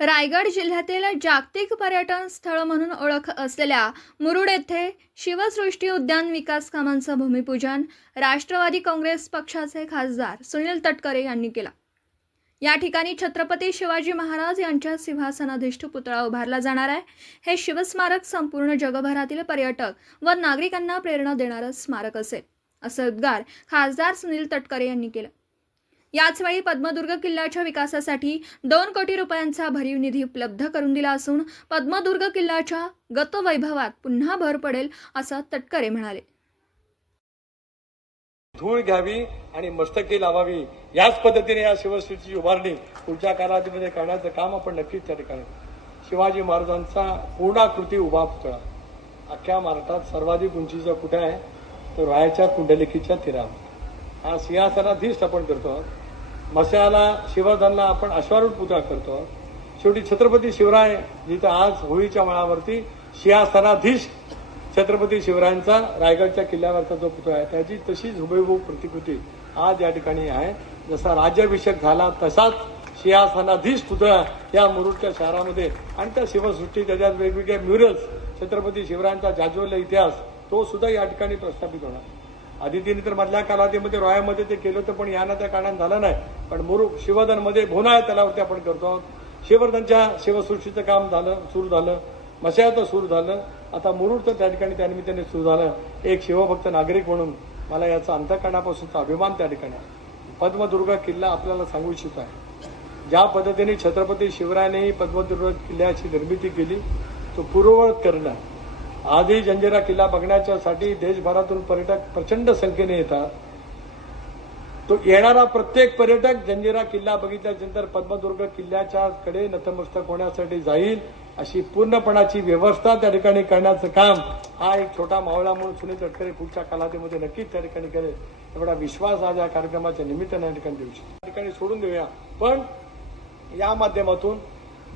रायगड जिल्ह्यातील जागतिक पर्यटन स्थळ म्हणून ओळख असलेल्या मुरुड येथे शिवसृष्टी उद्यान विकास कामांचं भूमिपूजन राष्ट्रवादी काँग्रेस पक्षाचे खासदार सुनील तटकरे यांनी केला. या ठिकाणी छत्रपती शिवाजी महाराज यांच्या सिंहासनाधिष्ठ पुतळा उभारला जाणार आहे. हे शिवस्मारक संपूर्ण जगभरातील पर्यटक व नागरिकांना प्रेरणा देणारं स्मारक असेल असं उद्गार खासदार सुनील तटकरे यांनी केलं. याचवेळी पद्मदुर्ग किल्ल्याच्या विकासासाठी दोन कोटी रुपयांचा भरीव निधी उपलब्ध करून दिला असून पद्मदुर्ग किल्ल्याच्या गतवैभवात पुन्हा भर पडेल असं तटकरे म्हणाले. धूळ घ्यावी आणि मस्तकी लावावी याच पद्धतीने या शिवसेनेची उभारणी पुढच्या कालावधीमध्ये करण्याचं काम आपण नक्कीच त्या ठिकाणी शिवाजी महाराजांचा पूर्णाकृती उभा पुतळा. अख्ख्या महाराष्ट्रात सर्वाधिक उंचीचा कुठे आहे? तो रायाच्या कुंडलिकीच्या तीरावर हा सिंहासनाधीश आपण करतो. मस्याला शिवधनला आपण अश्वारूढ पूजा करतो. शेवटी छत्रपती शिवराय जिथं आज होळीच्या मळावरती सिंहासनाधीश छत्रपती शिवरायांचा रायगडच्या किल्ल्यावरचा जो पुतळा आहे त्याची तशीच हुबेहूब प्रतिकृती आज या ठिकाणी आहे. जसा राज्याभिषेक झाला तसाच सिंहासनाधीश पुतळा या मुरुडच्या शहरामध्ये आणि त्या शिवसृष्टी त्याच्यात वेगवेगळे म्युरल्स छत्रपती शिवरायांचा जाज्वल्य इतिहास तो सुद्धा या ठिकाणी प्रस्थापित होणार. आदितीने तर मधल्या कालावधीमध्ये रॉयामध्ये ते केलं होतं पण यानं त्या कारणानं झालं नाही. पण मुरुड शिवधनमध्ये भोनाळ तलावरती आपण करतो आहोत. शिवर्धनच्या शिवसृष्टीचं काम झालं सुरू झालं. मशाचं सुरू झालं. आता मुरुडचं त्या ठिकाणी त्या निमित्ताने सुरू झालं. एक शिवभक्त नागरिक म्हणून मला याचा अंतकरणापासूनचा अभिमान त्या ठिकाणी आहे. पद्मदुर्ग किल्ला आपल्याला सांगू इच्छित आहे. ज्या पद्धतीने छत्रपती शिवरायांनी पद्मदुर्ग किल्ल्याची निर्मिती केली तो पूर्ववत करणं. आधी जंजिरा किल्ला बघण्याच्यासाठी देशभरातून पर्यटक प्रचंड संख्येने येतात. तो येणारा प्रत्येक पर्यटक जंजिरा किल्ला बघितल्यानंतर पद्मदुर्ग किल्ल्याच्या कडे नतमस्तक होण्यासाठी जाईल अशी पूर्णपणाची व्यवस्था त्या ठिकाणी करण्याचं काम हा एक छोटा मावळा म्हणून सुनील तटकरे पुढच्या कालावधीमध्ये नक्कीच त्या ठिकाणी करेल. एवढा विश्वास आज या कार्यक्रमाच्या निमित्ताने या ठिकाणी देऊ शकतो. त्या ठिकाणी सोडून देऊया. पण या माध्यमातून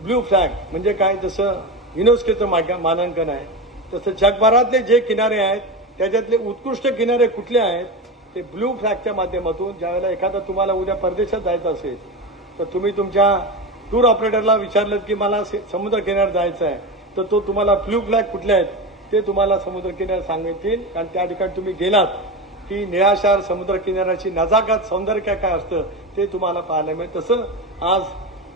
ब्ल्यू फ्लॅग म्हणजे काय? जसं युनेस्कोचं माग- मानांकन आहे. तसं जगभरातले जे किनारे आहेत त्याच्यातले उत्कृष्ट किनारे कुठले आहेत? ते ब्ल्यू फ्लॅगच्या माध्यमातून ज्यावेळेला एखादा तुम्हाला उद्या परदेशात जायचं असेल तर तुम्ही तुमच्या टूर ऑपरेटरला विचारलं की मला से- समुद्र किनार जायचं आहे तर तो तुम्हाला ब्ल्यू फ्लॅग कुठले आहेत ते तुम्हाला समुद्रकिनार सांगतील. कारण त्या ठिकाणी तुम्ही गेलात की निळाशार समुद्र किनाऱ्याची नजाकत सौंदर्य काय असतं ते तुम्हाला पाहायला मिळेल. तसं आज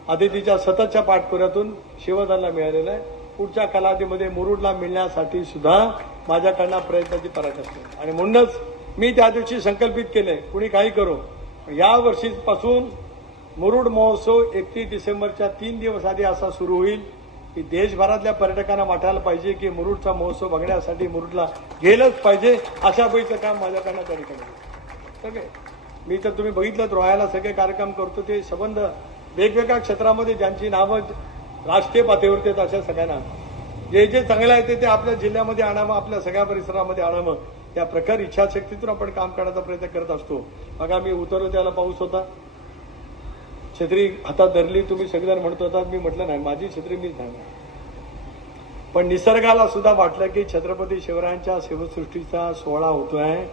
अदितीच्या सततच्या पाठपुऱ्यातून शिवदाला मिळालेलं आहे. पुढच्या कालावधीमध्ये मुरुडला मिळण्यासाठी सुद्धा माझ्याकडनं प्रयत्नाची पराठ असते आणि म्हणूनच मी त्या दिवशी संकल्पित केले कुणी काही करो. या वर्षीपासून मुरुड महोत्सव एकतीस डिसेंबरच्या तीन दिवस आधी असा सुरू होईल की देशभरातल्या पर्यटकांना वाटायला पाहिजे की मुरुडचा महोत्सव बघण्यासाठी मुरुडला गेलंच पाहिजे अशा पैचं काम माझ्याकडनं त्या ठिकाणी होईल. सगळे. मी तर तुम्ही बघितलं रोहायला सगळे कार्यक्रम करतो ते संबंध वेगवेगळ्या क्षेत्रामध्ये ज्यांची नावं राष्ट्रीय पातळीवरती आहेत अशा सगळ्यांना. जे जे चांगलं आहे ते ते आपल्या जिल्ह्यामध्ये आणावं आपल्या सगळ्या परिसरामध्ये आणावं. त्या प्रखर इच्छाशक्तीतून आपण काम करण्याचा प्रयत्न करत असतो. बघा मी उतरलो त्याला पाऊस होता. छत्री हातात धरली तुम्ही सगळेजण म्हणत होता मी म्हटलं नाही माझी छत्री मीच नाही पण निसर्गाला सुद्धा वाटलं की छत्रपती शिवरायांच्या शिवसृष्टीचा सोहळा होतोय.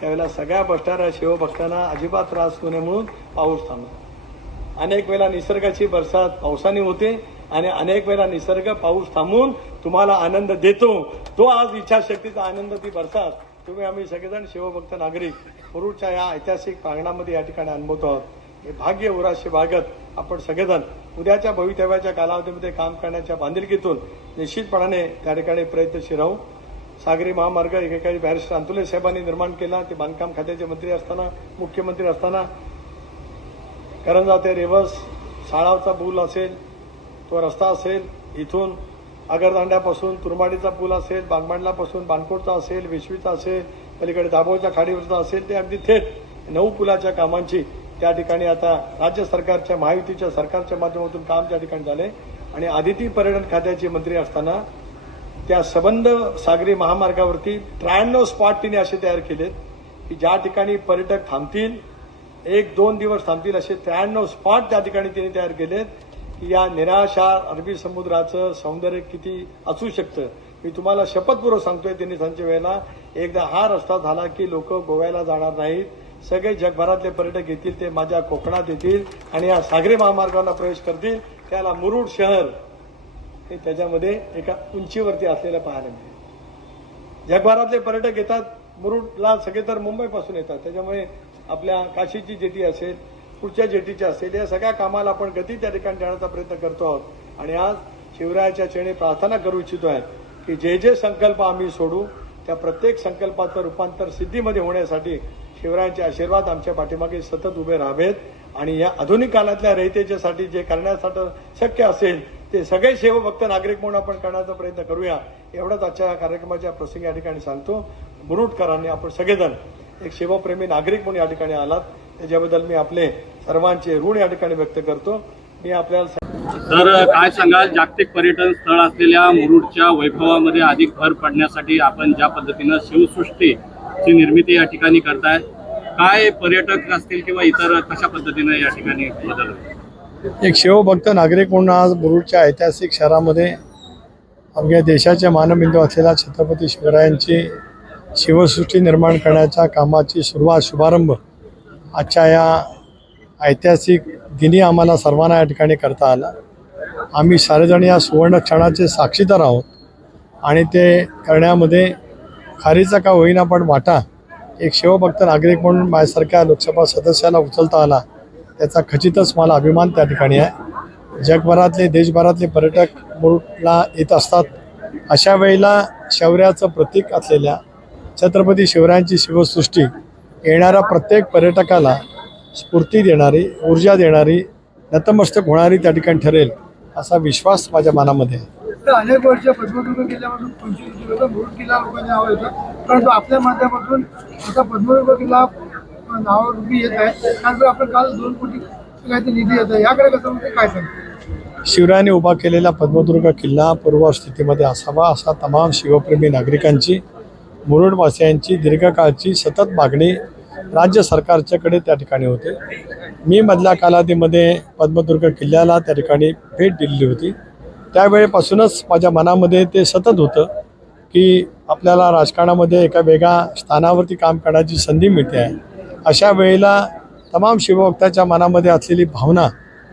त्यावेळेला सगळ्या बसणाऱ्या शिवभक्तांना अजिबात त्रास होऊ नये म्हणून पाऊस थांबला. अनेक वेळा निसर्गाची बरसात पावसाने होते आणि अनेक वेळा निसर्ग पाऊस थांबून तुम्हाला आनंद देतो. तो आज इच्छाशक्तीचा आनंद ती बरसात तुम्ही आम्ही सगळेजण शिवभक्त नागरिक मुरुडच्या या ऐतिहासिक प्रांगणामध्ये या ठिकाणी अनुभवतो आहोत. हे भाग्य उराशी बागत आपण सगळेजण उद्याच्या भवितव्याच्या कालावधीमध्ये काम करण्याच्या बांधिलकीतून निश्चितपणाने त्या ठिकाणी प्रयत्नशील राहू. सागरी महामार्ग एकेकाळी बॅरिस्टर अंतुले साहेबांनी निर्माण केला. ते बांधकाम खात्याचे मंत्री असताना मुख्यमंत्री असताना. करंजा ते रेवस साळावचा पूल असेल तो रस्ता असेल इथून आगरदांड्यापासून तुरमाडीचा पूल असेल बागमांडलापासून बानकोटचा असेल विश्वीचा असेल पलीकडे दाभोळच्या खाडीवरचा असेल ते अगदी थेट नऊ पुलाच्या कामांची त्या ठिकाणी आता राज्य सरकारच्या महायुतीच्या सरकारच्या माध्यमातून काम त्या ठिकाणी झाले. आणि आदिती पर्यटन खात्याचे मंत्री असताना त्या सबंध सागरी महामार्गावरती त्र्याण्णव स्पॉट तिने असे तयार केलेत की ज्या ठिकाणी पर्यटक थांबतील एक दोन दिवस थांबतील असे त्र्याण्णव स्पॉट त्या ठिकाणी तिने तयार केलेत. की या निराशा अरबी समुद्राचं सौंदर्य किती असू शकतं? मी तुम्हाला शपथपूर्वक सांगतोय तिने सांच्या वेळेला. एकदा हा रस्ता झाला की लोक गोव्याला जाणार नाहीत. सगळे जगभरातले पर्यटक येतील ते माझ्या कोकणात येतील आणि या सागरी महामार्गाला प्रवेश करतील. त्याला मुरुड शहर हे त्याच्यामध्ये एका उंचीवरती असलेलं पाहायला मिळेल. जगभरातले पर्यटक येतात मुरुडला सगळे तर मुंबईपासून येतात. त्याच्यामुळे आपल्या काशीची जेटी असेल पुढच्या जेटीची असेल. या सगळ्या कामाला आपण गती त्या ठिकाणी देण्याचा प्रयत्न करतो आहोत. आणि आज शिवरायाच्या चरणी प्रार्थना करू इच्छितो आहे की जे जे संकल्प आम्ही सोडू त्या प्रत्येक संकल्पाचं रूपांतर सिद्धीमध्ये होण्यासाठी शिवरायांचे आशीर्वाद आमच्या पाठीमागे सतत उभे राहावेत. आणि या आधुनिक काळातल्या रहितेच्यासाठी जे करण्यासाठी शक्य असेल ते सगळे शिवभक्त नागरिक म्हणून आपण करण्याचा प्रयत्न करूया. एवढंच आजच्या कार्यक्रमाच्या प्रसंगी या ठिकाणी सांगतो. मुरुटकरांनी आपण सगळेजण एक शिवप्रेमी नागरिक म्हणून या ठिकाणी आलात. त्याच्याबद्दल मी आपले सर्वांचे ऋण या ठिकाणी व्यक्त करतो मी आपल्याला तर काय सांगाल जागतिक पर्यटन स्थळ असलेल्या मुरुडच्या वैभवामध्ये अधिक भर पडण्यासाठी आपण ज्या पद्धतीनं शिवसृष्टीची निर्मिती या ठिकाणी करताय काय पर्यटक असतील किंवा इतर कशा पद्धतीनं या ठिकाणी बदल? एक शिवभक्त नागरिक म्हणून आज मुरुडच्या ऐतिहासिक शहरामध्ये अवघ्या देशाचे मानबिंदू असलेल्या छत्रपती शिवरायांची शिवसृष्टी निर्माण करण्याच्या कामाची सुरुवात शुभारंभ आजच्या या ऐतिहासिक दिनी आम्हाला सर्वांना या ठिकाणी करता आला. आम्ही सारेजण या सुवर्ण क्षणाचे साक्षीदार आहोत आणि ते करण्यामध्ये खारीचा का होईना पण वाटा एक शिवभक्त नागरिक म्हणून माझ्यासारख्या लोकसभा सदस्याला उचलता आला त्याचा खचितच मला अभिमान त्या ठिकाणी आहे. जगभरातले देशभरातले पर्यटक मुरुडला येत असतात. अशा वेळेला शौर्याचं प्रतीक असलेल्या छत्रपती शिवरायांची शिवसृष्टी येणाऱ्या प्रत्येक पर्यटकाला स्फूर्ती देणारी ऊर्जा देणारी नतमस्तक होणारी त्या ठिकाणी ठरेल असा विश्वास माझ्या मनामध्ये आहे. तर अनेक वर्ष पद्मदुर्ग किल्ल्यापासून पंचवीस किलोमीटर मुरुड किल्ला लोकांनी नाव येतं परंतु आपल्या माध्यमातून आता पद्मदुर्ग किल्ला नाव रुपी येत आहे. त्यानंतर आपण काल दोन कोटी काहीतरी निधी येत आहे. याकडे कसं म्हणजे काय सांगतो? शिवरायांनी उभा केलेला पद्मदुर्ग किल्ला पूर्व स्थितीमध्ये असावा असा तमाम शिवप्रेमी नागरिकांची मुरुडवासियांची दीर्घकाळची सतत मागणी राज्य सरकारच्याकडे त्या ठिकाणी होते. मी मधल्या कालावधीमध्ये पद्मदुर्ग किल्ल्याला त्या ठिकाणी भेट दिलेली होती. त्यावेळेपासूनच माझ्या मनामध्ये ते सतत होतं की आपल्याला राजकारणामध्ये एका वेगळ्या स्थानावरती काम करण्याची संधी मिळते. आहे अशा वेळेला तमाम शिवभक्ताच्या मनामध्ये असलेली भावना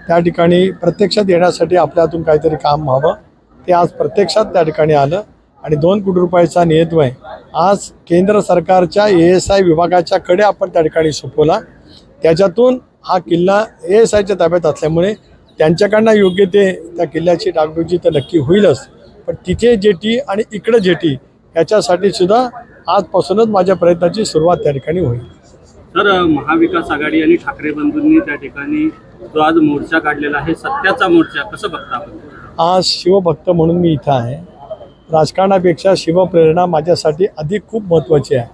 त्या ठिकाणी प्रत्यक्षात येण्यासाठी आपल्यातून काहीतरी काम व्हावं. ते आज प्रत्यक्षात त्या ठिकाणी आलं आणि दोन कोटी रुपयाचा नियतवय आज केंद्र सरकारच्या ए एस आय विभागाच्याकडे आपण त्या ठिकाणी सोपवला. त्याच्यातून हा किल्ला ए एस आयच्या ताब्यात असल्यामुळे त्यांच्याकडनं योग्य ते त्या किल्ल्याची डागडुजी तर नक्की होईलच. पण तिथे जेटी आणि इकडं जेटी याच्यासाठी सुद्धा आजपासूनच माझ्या प्रयत्नाची सुरुवात त्या ठिकाणी होईल. तर महाविकास आघाडी आणि ठाकरे बंधूंनी त्या ठिकाणी जो आज मोर्चा काढलेला आहे सत्याचा मोर्चा कसं बघता आपण? आज शिवभक्त म्हणून मी इथं आहे. राजकारणापेक्षा शिवप्रेरणा माझ्यासाठी अधिक खूप महत्त्वाची आहे.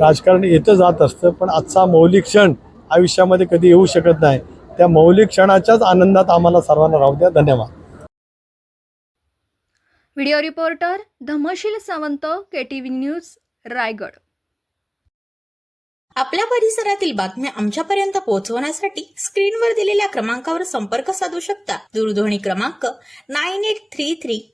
राजकारण येतं जात असतं पण आजचा मौलिक क्षण आयुष्यामध्ये कधी येऊ शकत नाही. त्या मौलिक क्षणाच्याच आनंदात आम्हाला सर्वांना राहू द्या. धन्यवाद. Video reporter Dhamsheel Sawant K T V news Raigad. आपल्या परिसरातील बातम्या आमच्यापर्यंत पोहोचवण्यासाठी स्क्रीनवर दिलेल्या क्रमांकावर संपर्क साधू शकता. दूरध्वनी क्रमांक nine eight three three